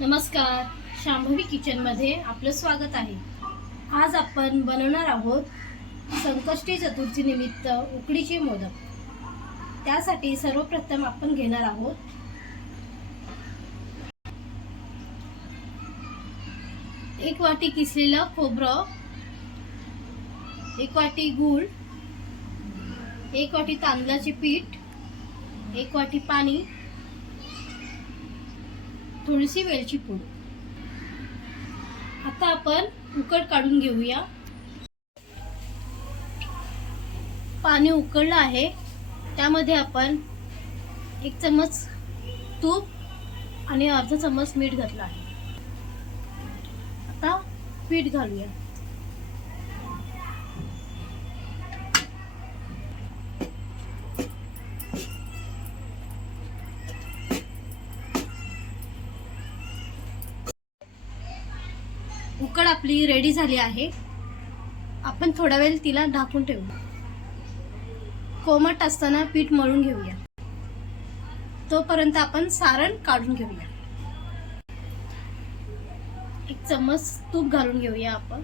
नमस्कार, शांभवी किचनमध्ये आपलं स्वागत आहे। आज आपण बनवणार आहोत संकष्टी चतुर्थी निमित्त उकडीचे मोदक। त्यासाठी सर्वप्रथम आपण घेणार आहोत एक वाटी किसलेलं खोबरं, एक वाटी गूळ, एक वाटी तांदळाचे पीठ, एक वाटी पाणी, थोडीशी वेलची पूड। आता आपण उकड काढून घेऊया। पाणी उकळलं आहे, त्यामध्ये आपण 1 चम्मच तूप आणि अर्धा चम्मच मीठ घातलं आहे। आता पीठ घालूया। उकड आपली रेडी झाली आहे। आपण थोडा वेळ तिला ढाकून ठेवू। कोमट असताना पीठ मळून घेऊया। तोपर्यंत आपण सारण काढून घेऊया। 1 चम्मच तूप घालून घेऊया आपण।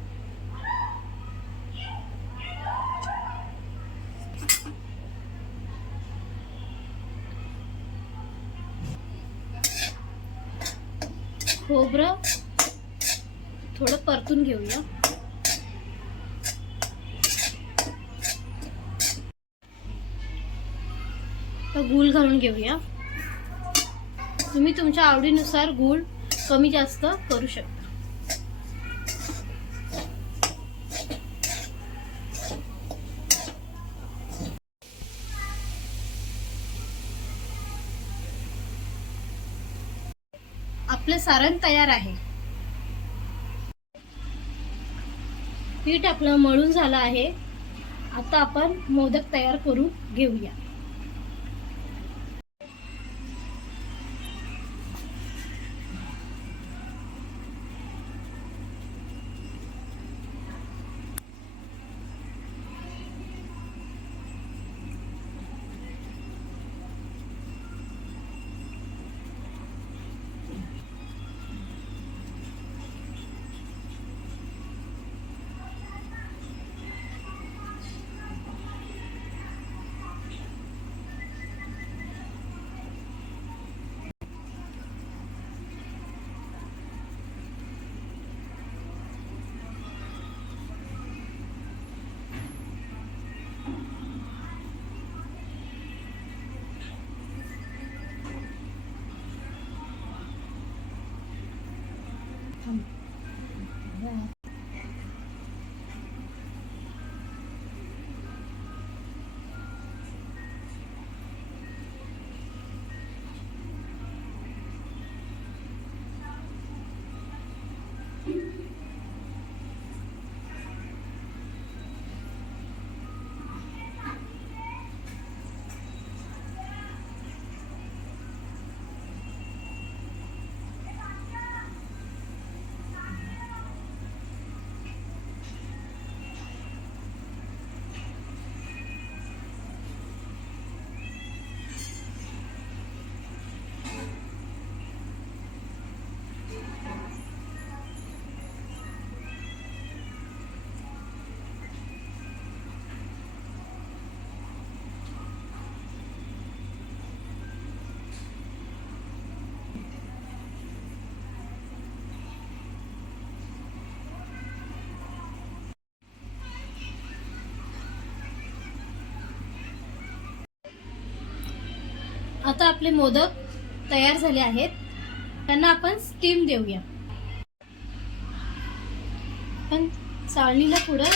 खोबरं थोडं परतून घेऊया। गूळ घालून घेऊया। तुम्ही तुमच्या आवडीनुसार गूळ कमी जास्त करू शकता। आपलं सारण तयार आहे। पीठ आपलं मळून झालं आहे। आता आपण मोदक तयार करून घेऊया। आता आपले मोदक तयार झाले आहेत। त्यांना आपण स्टीम देऊया। आपण चाळणीला थोडं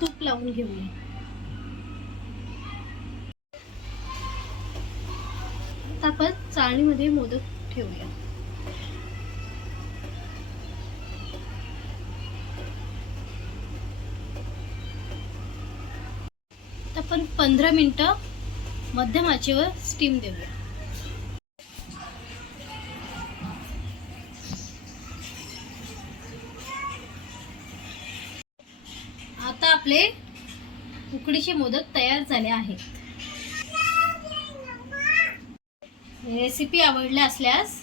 तूप लावून घेऊया। आता आपण चाळणीमध्ये मोदक ठेवूया। आपण 15 मिनिटं मध्यम आचेवर स्टीम देऊया। आता आपले उकडीचे मोदक तयार झाले आहेत। रेसिपी आवडली असल्यास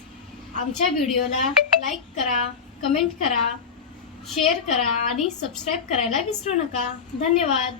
आमच्या व्हिडिओला लाईक करा, कमेंट करा, शेअर करा आणि सबस्क्राईब करायला विसरू नका. धन्यवाद.